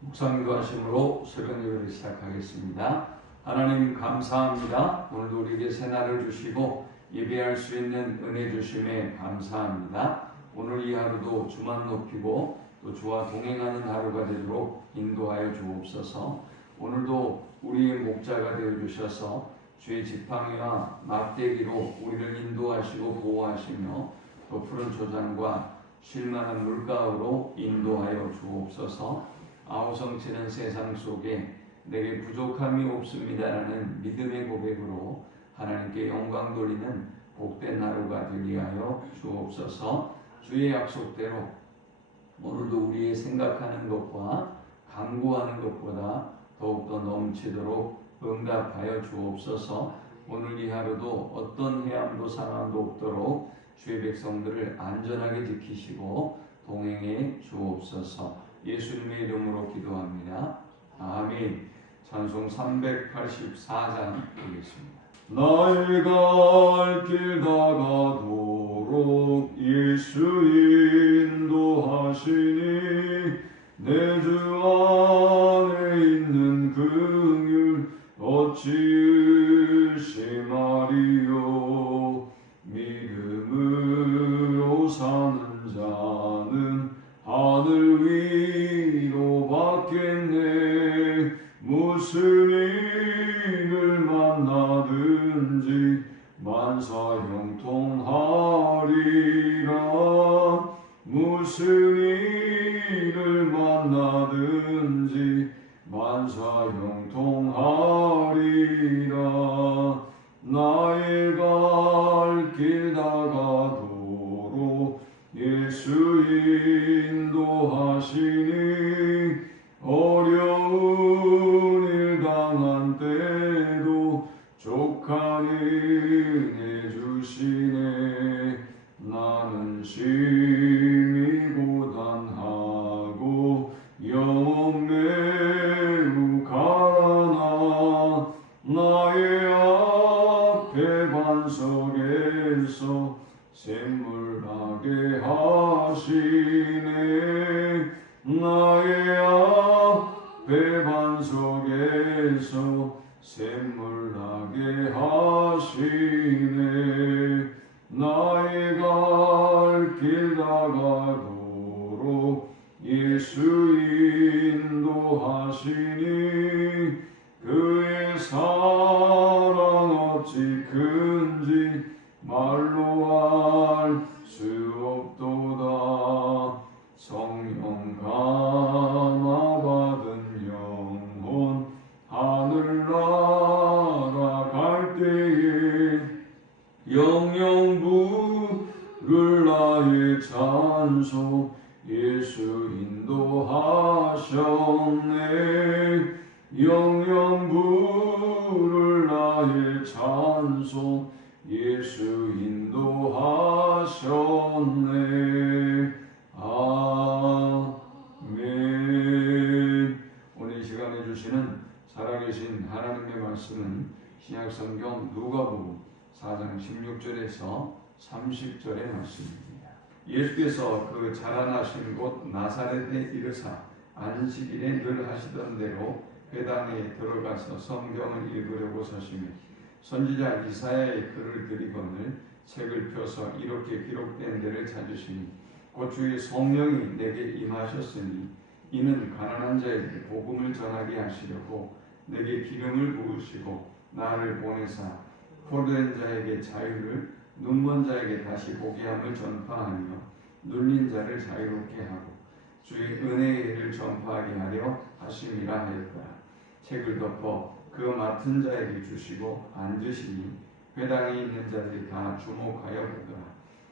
묵상기도 하심으로 새벽 예배를 시작하겠습니다. 하나님 감사합니다. 오늘도 우리에게 새날을 주시고 예배할 수 있는 은혜 주심에 감사합니다. 오늘 이 하루도 주만 높이고 또 주와 동행하는 하루가 되도록 인도하여 주옵소서. 오늘도 우리의 목자가 되어 주셔서 주의 지팡이와 막대기로 우리를 인도하시고 보호하시며 또 푸른 초장과 쉴만한 물가로 인도하여 주옵소서. 아우성치는 세상 속에 내게 부족함이 없습니다라는 믿음의 고백으로 하나님께 영광 돌리는 복된 하루가 되게 하여 주옵소서. 주의 약속대로 오늘도 우리의 생각하는 것과 간구하는 것보다 더욱더 넘치도록 응답하여 주옵소서. 오늘 이 하루도 어떤 해함도 상함도 없도록 주의 백성들을 안전하게 지키시고 동행해 주옵소서. 예수님의 이름으로 기도합니다. 아멘. 찬송 384장 보겠습니다. 나의 갈 길 다가도록 예수 인도하시니 내 주 안에 있는 긍휼 어찌 의심하리요. 믿음으로 사는 자는 하늘 위로 받겠네. 무슨 일을 만나든지 만사 형통하리라. 무슨 일을 만나든지 만사 형통하리라. 나의 갈 길 다가도록 예수 인도하시니 어려운 일 당한 때도 족한 은혜 주시네. 나는 심히 고단하고 영혼 매우 가난하. 나의 앞에 반석에서 샘물나게 하시네. 나의 앞에 반석에서 샘물나게 하시네. 나의 갈 길 다가도록 예수 인도하시니 그의 사랑 어찌 큰지 말로 알 수 없도다. 성령 감화받은 영혼 하늘나라 갈 때에 영영 부를 나의 찬송 예수 인도하셨네. 영영 부를 나의 찬송 예수 인도하셨네. 아멘. 오늘 이 시간에 주시는 살아계신 하나님의 말씀은 신약성경 누가복음 4장 16절에서 30절의 말씀입니다. 예수께서 그 자라나신 곳 나사렛에 이르사 안식일에 늘 하시던 대로 회당에 들어가서 성경을 읽으려고 서시며 선지자 이사야의 글을 들이거늘 책을 펴서 이렇게 기록된 데를 찾으시니 곧 주의 성령이 내게 임하셨으니 이는 가난한 자에게 복음을 전하게 하시려고 내게 기름을 부으시고 나를 보내사 포로된 자에게 자유를 눈먼 자에게 다시 보게 함을 전파하며 눌린 자를 자유롭게 하고 주의 은혜의 일을 전파하게 하려 하심이라 하였더라. 책을 덮어 그 맡은 자에게 주시고 앉으시니 회당에 있는 자들이 다 주목하여 보더라.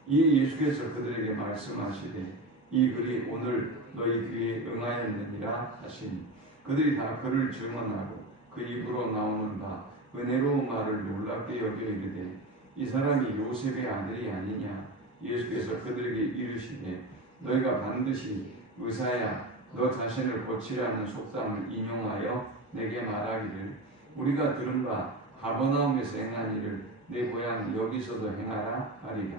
이 예수께서 그들에게 말씀하시되 이 글이 오늘 너희 귀에 응하였느니라 하시니 그들이 다 그를 증언하고 그 입으로 나오는 바 은혜로운 말을 놀랍게 여겨 이르되 이 사람이 요셉의 아들이 아니냐. 예수께서 그들에게 이르시되 너희가 반드시 의사야 너 자신을 고치라는 속담을 인용하여 내게 말하기를 우리가 들은 바 가버나움에서 행한 일을 내 고향 여기서도 행하라 하리라.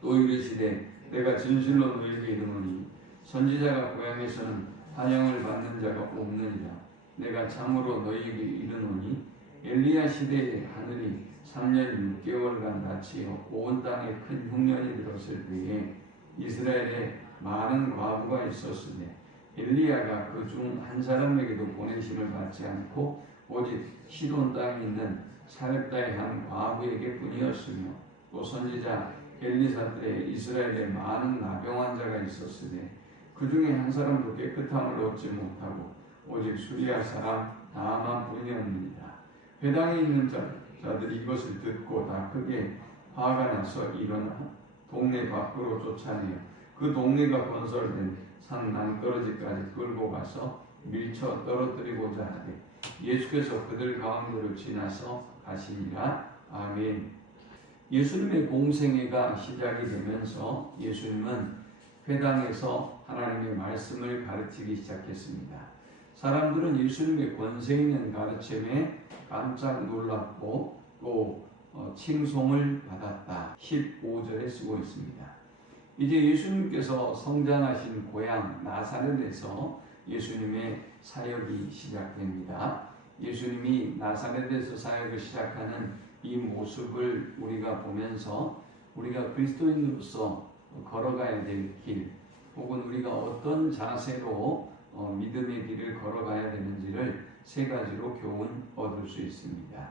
또 이르시되 내가 진실로 너희에게 이르노니 선지자가 고향에서는 환영을 받는 자가 없느니라. 내가 참으로 너희에게 이르노니 엘리야 시대에 하늘이 3년 6개월간 닫히어 온 땅에 큰 흉년이 들었을 때에 이스라엘에 많은 과부가 있었으되 엘리야가 그 중 한 사람에게도 보내심을 받지 않고 오직 시돈 땅에 있는 사렙다의 한 과부에게 뿐이었으며 또 선지자 엘리사 때 이스라엘에 많은 나병 환자가 있었으되 그 중에 한 사람도 깨끗함을 얻지 못하고 오직 수리아 사람 나아만 뿐이었느니라. 회당에 있는 자들이 이것을 듣고 다 크게 화가 나서 일어나 동네 밖으로 쫓아내어 그 동네가 건설된 산 낭떠러지까지 끌고 가서 밀쳐 떨어뜨리고자 하되 예수께서 그들 가운데로 지나서 가시니라. 아멘. 예수님의 공생애가 시작이 되면서 예수님은 회당에서 하나님의 말씀을 가르치기 시작했습니다. 사람들은 예수님의 권세 있는 가르침에 깜짝 놀랐고 또 칭송을 받았다. 15절에 쓰고 있습니다. 이제 예수님께서 성장하신 고향 나사렛에서 예수님의 사역이 시작됩니다. 예수님이 나사렛에서 사역을 시작하는 이 모습을 우리가 보면서 우리가 그리스도인으로서 걸어가야 될 길, 혹은 우리가 어떤 자세로 믿음의 길을 걸어가야 되는지를 세 가지로 교훈 얻을 수 있습니다.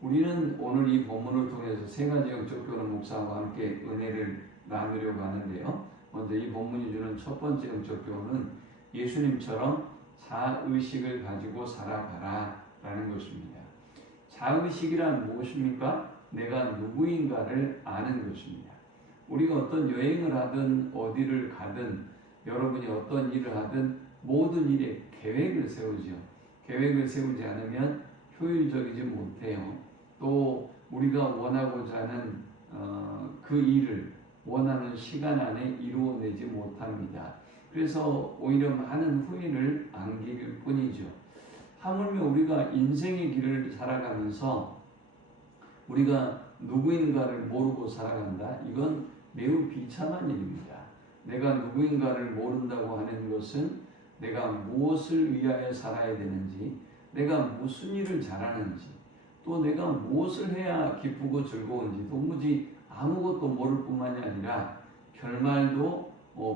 우리는 오늘 이 본문을 통해서 세 가지 영적 교훈 목사와 함께 은혜를 나누려고 하는데요. 먼저 이 본문이 주는 첫 번째 영적 교훈은 예수님처럼 자의식을 가지고 살아가라 라는 것입니다. 자의식이란 무엇입니까? 내가 누구인가를 아는 것입니다. 우리가 어떤 여행을 하든 어디를 가든 여러분이 어떤 일을 하든 모든 일에 계획을 세우죠. 계획을 세우지 않으면 효율적이지 못해요. 또 우리가 원하고자 하는 그 일을 원하는 시간 안에 이루어내지 못합니다. 그래서 오히려 많은 후회를 안길 뿐이죠. 하물며 우리가 인생의 길을 살아가면서 우리가 누구인가를 모르고 살아간다. 이건 매우 비참한 일입니다. 내가 누구인가를 모른다고 하는 것은 내가 무엇을 위하여 살아야 되는지, 내가 무슨 일을 잘하는지, 또 내가 무엇을 해야 기쁘고 즐거운지 도무지 아무것도 모를 뿐만이 아니라 결말도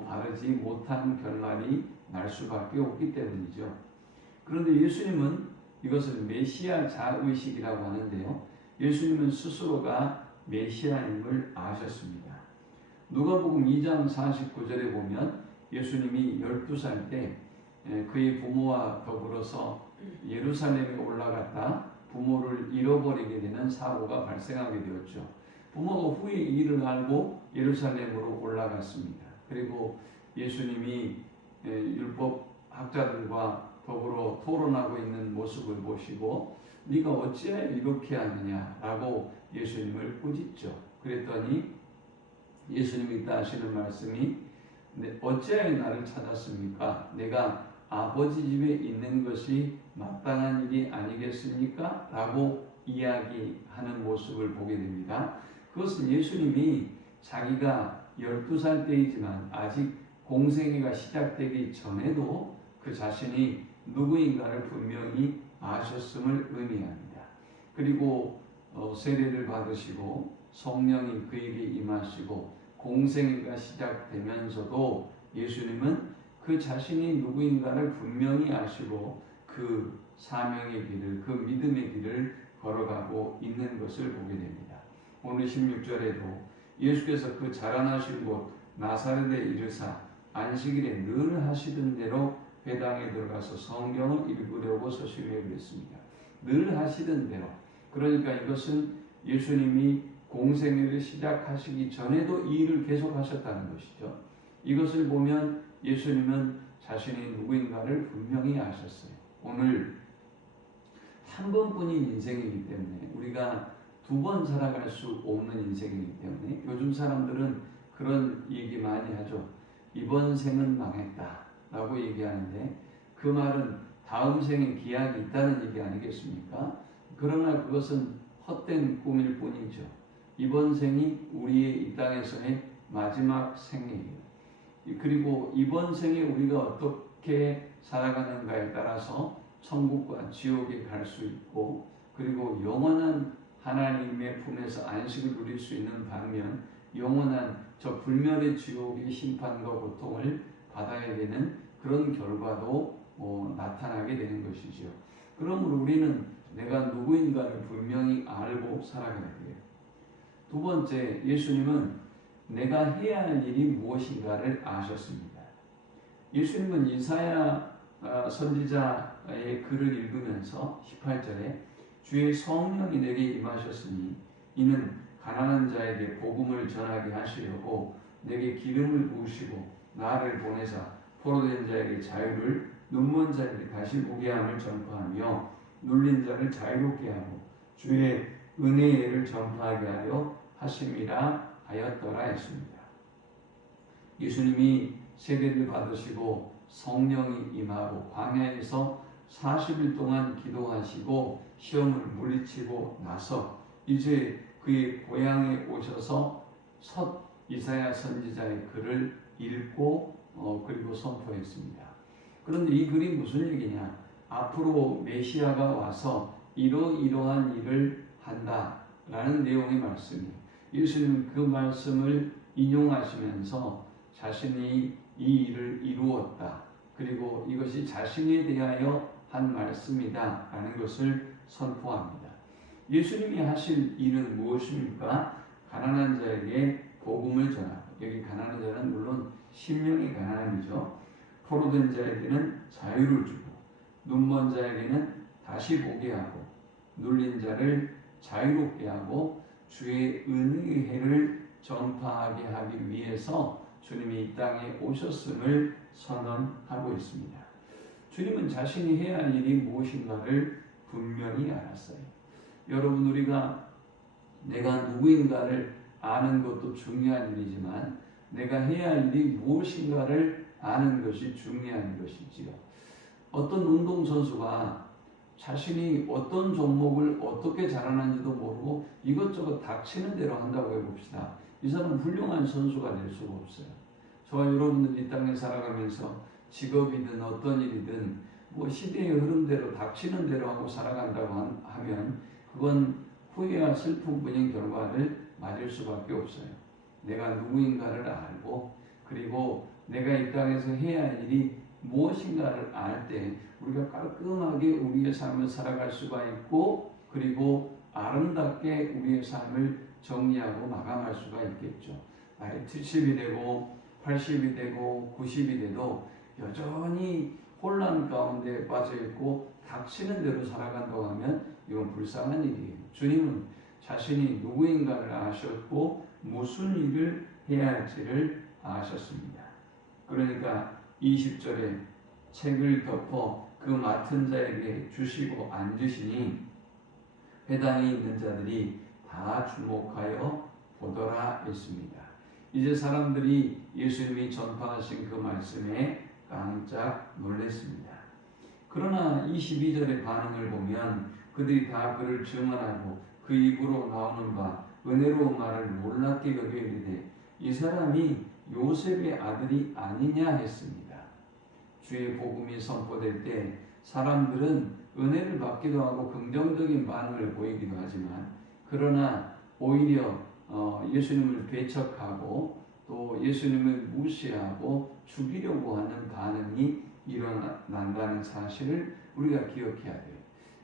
바르지 못한 결말이 날 수밖에 없기 때문이죠. 그런데 예수님은 이것을 메시아 자의식이라고 하는데요. 예수님은 스스로가 메시아임을 아셨습니다. 누가복음 2장 49절에 보면 예수님이 12살 때 그의 부모와 더불어서 예루살렘에 올라갔다 부모를 잃어버리게 되는 사고가 발생하게 되었죠. 부모가 후에 이 일을 알고 예루살렘으로 올라갔습니다. 그리고 예수님이 율법학자들과 더불어 토론하고 있는 모습을 보시고 네가 어찌하여 이렇게 하느냐라고 예수님을 꾸짖죠. 그랬더니 예수님이 이따 하시는 말씀이 어찌하여 나를 찾았습니까? 내가 아버지 집에 있는 것이 마땅한 일이 아니겠습니까? 라고 이야기하는 모습을 보게 됩니다. 그것은 예수님이 자기가 12살 때이지만 아직 공생애가 시작되기 전에도 그 자신이 누구인가를 분명히 아셨음을 의미합니다. 그리고 세례를 받으시고 성령이 그에게 임하시고 공생애가 시작되면서도 예수님은 그 자신이 누구인가를 분명히 아시고 그 사명의 길을, 그 믿음의 길을 걸어가고 있는 것을 보게 됩니다. 오늘 16절에도 예수께서 그 자라나신 곳 나사렛에 이르사 안식일에 늘 하시던 대로 회당에 들어가서 성경을 읽으려고 서시게 그랬습니다. 늘 하시던 대로. 그러니까 이것은 예수님이 공생애를 시작하시기 전에도 이 일을 계속 하셨다는 것이죠. 이것을 보면 예수님은 자신이 누구인가를 분명히 아셨어요. 오늘 한 번뿐인 인생이기 때문에 우리가 두 번 살아갈 수 없는 인생이기 때문에 요즘 사람들은 그런 얘기 많이 하죠. 이번 생은 망했다 라고 얘기하는데 그 말은 다음 생에 기약이 있다는 얘기 아니겠습니까? 그러나 그것은 헛된 꿈일 뿐이죠. 이번 생이 우리의 이 땅에서의 마지막 생이에요. 그리고 이번 생에 우리가 어떻게 살아가는가에 따라서 천국과 지옥에 갈 수 있고, 그리고 영원한 하나님의 품에서 안식을 누릴 수 있는 반면 영원한 저 불멸의 지옥의 심판과 고통을 받아야 되는 그런 결과도 나타나게 되는 것이지요. 그러므로 우리는 내가 누구인가를 분명히 알고 살아가야 돼요. 두 번째, 예수님은 내가 해야 할 일이 무엇인가를 아셨습니다. 예수님은 이사야 선지자의 글을 읽으면서 18절에 주의 성령이 내게 임하셨으니 이는 가난한 자에게 복음을 전하게 하시려고 내게 기름을 부으시고 나를 보내사 포로된 자에게 자유를, 눈먼 자에게 다시 보게 함을 전파하며 눌린 자를 자유롭게 하고 주의 은혜의 예를 전파하게 하려 하심이라 하였더라 했습니다. 예수님이 세례를 받으시고 성령이 임하고 광야에서 40일 동안 기도하시고 시험을 물리치고 나서 이제 그의 고향에 오셔서 첫 이사야 선지자의 글을 읽고 그리고 선포했습니다. 그런데 이 글이 무슨 얘기냐? 앞으로 메시아가 와서 이러이러한 일을 한다라는 내용의 말씀이에요. 예수님은 그 말씀을 인용하시면서 자신이 이 일을 이루었다. 그리고 이것이 자신에 대하여 한 말씀이다 라는 것을 선포합니다. 예수님이 하실 일은 무엇입니까? 가난한 자에게 복음을 전하고, 여기 가난한 자는 물론 심령이 가난함이죠. 포로된 자에게는 자유를 주고, 눈먼 자에게는 다시 보게 하고, 눌린 자를 자유롭게 하고 주의 은혜의 해를 전파하게 하기 위해서 주님이 이 땅에 오셨음을 선언하고 있습니다. 주님은 자신이 해야 할 일이 무엇인가를 분명히 알았어요. 여러분, 우리가 내가 누구인가를 아는 것도 중요한 일이지만 내가 해야 할 일이 무엇인가를 아는 것이 중요한 것이지요. 어떤 운동선수가 자신이 어떤 종목을 어떻게 잘하는지도 모르고 이것저것 닥치는 대로 한다고 해봅시다. 이 사람은 훌륭한 선수가 될 수가 없어요. 저와 여러분들이 이 땅에 살아가면서 직업이든 어떤 일이든 시대의 흐름대로 닥치는 대로 하고 살아간다고 하면 그건 후회와 슬픔뿐인 결과를 맞을 수밖에 없어요. 내가 누구인가를 알고 그리고 내가 이 땅에서 해야 할 일이 무엇인가를 알 때 우리가 깔끔하게 우리의 삶을 살아갈 수가 있고 그리고 아름답게 우리의 삶을 정리하고 마감할 수가 있겠죠. 나이 70이 되고 80이 되고 90이 돼도 여전히 혼란 가운데 빠져있고 닥치는 대로 살아간다고 하면 이건 불쌍한 일이에요. 주님은 자신이 누구인가를 아셨고 무슨 일을 해야 할지를 아셨습니다. 그러니까 20절에 책을 덮어 그 맡은 자에게 주시고 앉으시니 회당에 있는 자들이 다 주목하여 보더라 했습니다. 이제 사람들이 예수님이 전파하신 그 말씀에 깜짝 놀랐습니다. 그러나 22절의 반응을 보면 그들이 다 그를 증언하고 그 입으로 나오는 바 은혜로운 말을 놀랍게 여겨 이르되 이 사람이 요셉의 아들이 아니냐 했습니다. 주의 복음이 선포될 때 사람들은 은혜를 받기도 하고 긍정적인 반응을 보이기도 하지만 그러나 오히려 예수님을 배척하고 또 예수님을 무시하고 죽이려고 하는 반응이 일어난다는 사실을 우리가 기억해야 돼요.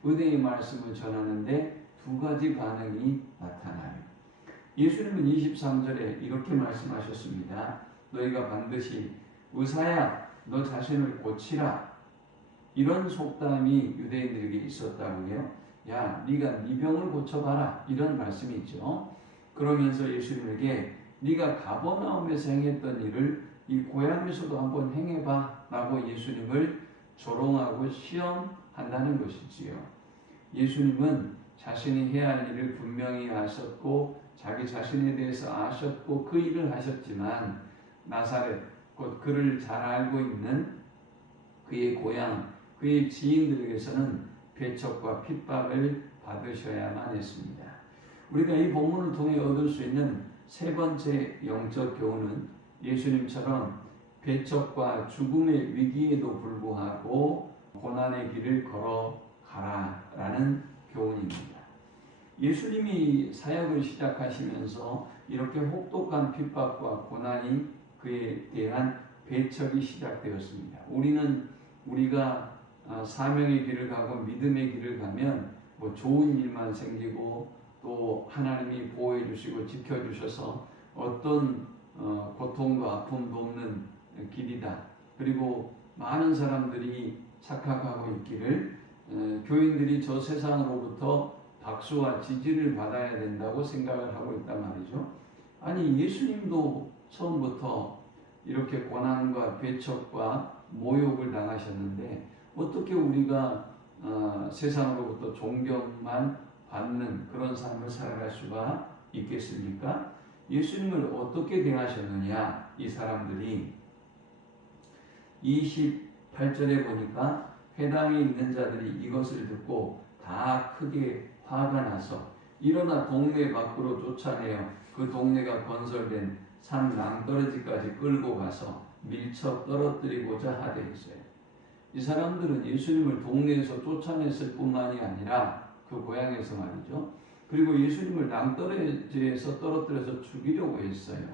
은혜의 말씀을 전하는데 두 가지 반응이 나타나요. 예수님은 23절에 이렇게 말씀하셨습니다. 너희가 반드시 의사야 너 자신을 고치라. 이런 속담이 유대인들에게 있었다고 해요. 야, 네가 네 병을 고쳐봐라. 이런 말씀이 있죠. 그러면서 예수님에게 네가 가버나움에서 행했던 일을 이 고향에서도 한번 행해봐 라고 예수님을 조롱하고 시험한다는 것이지요. 예수님은 자신이 해야 할 일을 분명히 아셨고 자기 자신에 대해서 아셨고 그 일을 하셨지만 나사렛 곧 그를 잘 알고 있는 그의 고향 그의 지인들에게서는 배척과 핍박을 받으셔야만 했습니다. 우리가 이 본문을 통해 얻을 수 있는 세 번째 영적 교훈은 예수님처럼 배척과 죽음의 위기에도 불구하고 고난의 길을 걸어가라라는 교훈입니다. 예수님이 사역을 시작하시면서 이렇게 혹독한 핍박과 고난이 그에 대한 배척이 시작되었습니다. 우리가 사명의 길을 가고 믿음의 길을 가면 뭐 좋은 일만 생기고 또 하나님이 보호해 주시고 지켜 주셔서 어떤 고통도 아픔도 없는 길이다. 그리고 많은 사람들이 착각하고 있기를 교인들이 저 세상으로부터 박수와 지지를 받아야 된다고 생각을 하고 있단 말이죠. 아니 예수님도 처음부터 이렇게 고난과 배척과 모욕을 당하셨는데 어떻게 우리가 세상으로부터 존경만 받는 그런 삶을 살아갈 수가 있겠습니까? 예수님을 어떻게 대하셨느냐 이 사람들이 28절에 보니까 회당에 있는 자들이 이것을 듣고 다 크게 화가 나서 일어나 동네 밖으로 쫓아내어 그 동네가 건설된 산 낭떠러지까지 끌고 가서 밀쳐 떨어뜨리고자 하되 했어요. 이 사람들은 예수님을 동네에서 쫓아냈을 뿐만이 아니라 그 고향에서 말이죠. 그리고 예수님을 낭떠러지에서 떨어뜨려서 죽이려고 했어요.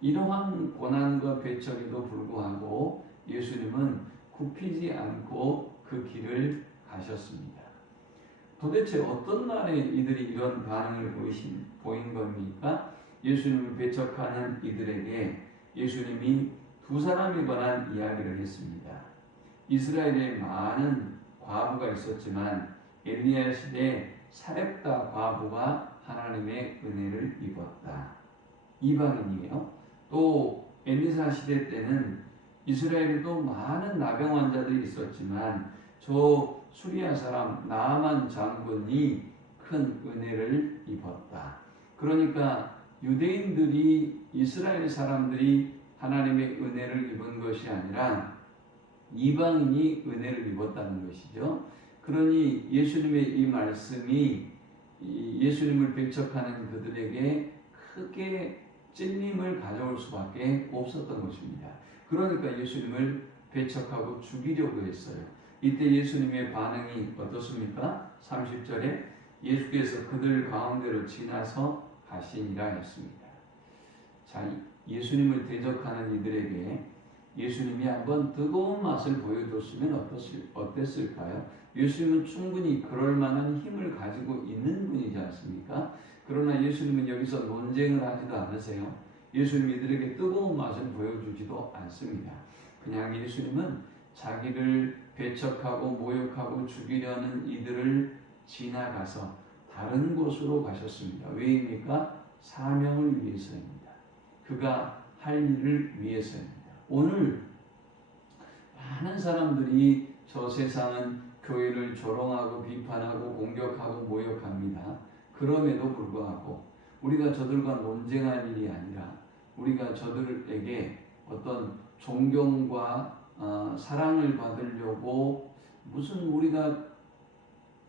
이러한 고난과 배척에도 불구하고 예수님은 굽히지 않고 그 길을 가셨습니다. 도대체 어떤 날에 이들이 이런 반응을 보인 겁니까? 예수님을 배척하는 이들에게 예수님이 두 사람에 관한 이야기를 했습니다. 이스라엘에 많은 과부가 있었지만 엘리야 시대에 사렙다 과부가 하나님의 은혜를 입었다. 이방인이에요. 또 엘리사 시대 때는 이스라엘에도 많은 나병 환자들이 있었지만 저 수리아 사람 나아만 장군이 큰 은혜를 입었다. 그러니까 유대인들이 이스라엘 사람들이 하나님의 은혜를 입은 것이 아니라 이방인이 은혜를 입었다는 것이죠. 그러니 예수님의 이 말씀이 예수님을 배척하는 그들에게 크게 찔림을 가져올 수밖에 없었던 것입니다. 그러니까 예수님을 배척하고 죽이려고 했어요. 이때 예수님의 반응이 어떻습니까? 30절에 예수께서 그들 가운데로 지나서 가시니라 했습니다. 자, 예수님을 대적하는 이들에게 예수님이 한번 뜨거운 맛을 보여줬으면 어땠을까요? 예수님은 충분히 그럴 만한 힘을 가지고 있는 분이지 않습니까? 그러나 예수님은 여기서 논쟁을 하지도 않으세요. 예수님 이들에게 뜨거운 맛을 보여주지도 않습니다. 그냥 예수님은 자기를 배척하고 모욕하고 죽이려는 이들을 지나가서 다른 곳으로 가셨습니다. 왜입니까? 사명을 위해서입니다. 그가 할 일을 위해서입니다. 오늘 많은 사람들이 저 세상은 교회를 조롱하고 비판하고 공격하고 모욕합니다. 그럼에도 불구하고 우리가 저들과 논쟁할 일이 아니라 우리가 저들에게 어떤 존경과 사랑을 받으려고 무슨 우리가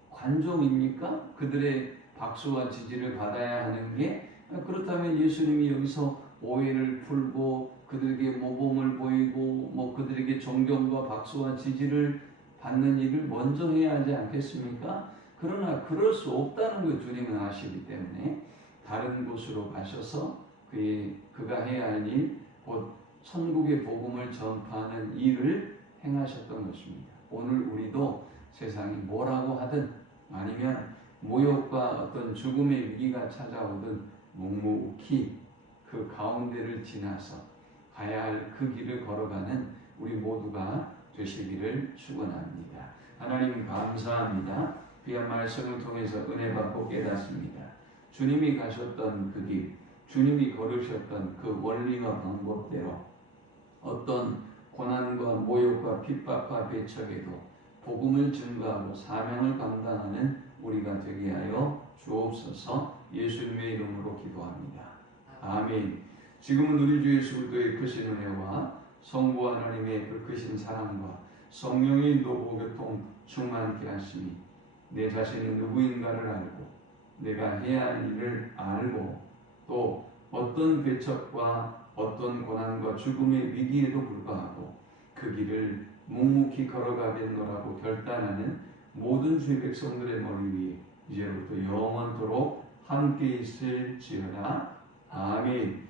관종입니까? 그들의 박수와 지지를 받아야 하는 게 그렇다면 예수님이 여기서 오해를 풀고 그들에게 모범을 보이고 그들에게 존경과 박수와 지지를 받는 일을 먼저 해야 하지 않겠습니까? 그러나 그럴 수 없다는 걸 주님은 아시기 때문에 다른 곳으로 가셔서 그가 해야 할 일, 곧 천국의 복음을 전파하는 일을 행하셨던 것입니다. 오늘 우리도 세상이 뭐라고 하든 아니면 모욕과 어떤 죽음의 위기가 찾아오든 묵묵히 그 가운데를 지나서 가야 할 그 길을 걸어가는 우리 모두가 되시기를 축원합니다. 하나님 감사합니다. 귀한 말씀을 통해서 은혜 받고 깨닫습니다. 주님이 가셨던 그 길, 주님이 걸으셨던 그 원리와 방법대로 어떤 고난과 모욕과 핍박과 배척에도 복음을 증거하고 사명을 감당하는 우리가 되게 하여 주옵소서. 예수님의 이름으로 기도합니다. 아멘. 지금은 우리 주 예수 그리스도의 크신 은혜와 성부 하나님의 그 크신 사랑과 성령의 인도 보교통 충만케 하시니 내 자신이 누구인가를 알고 내가 해야 할 일을 알고 또 어떤 배척과 어떤 고난과 죽음의 위기에도 불구하고 그 길을 묵묵히 걸어가겠노라고 결단하는 모든 주의 백성들의 머리 위에 이제부터 영원토록 함께 있을지어다. 아멘.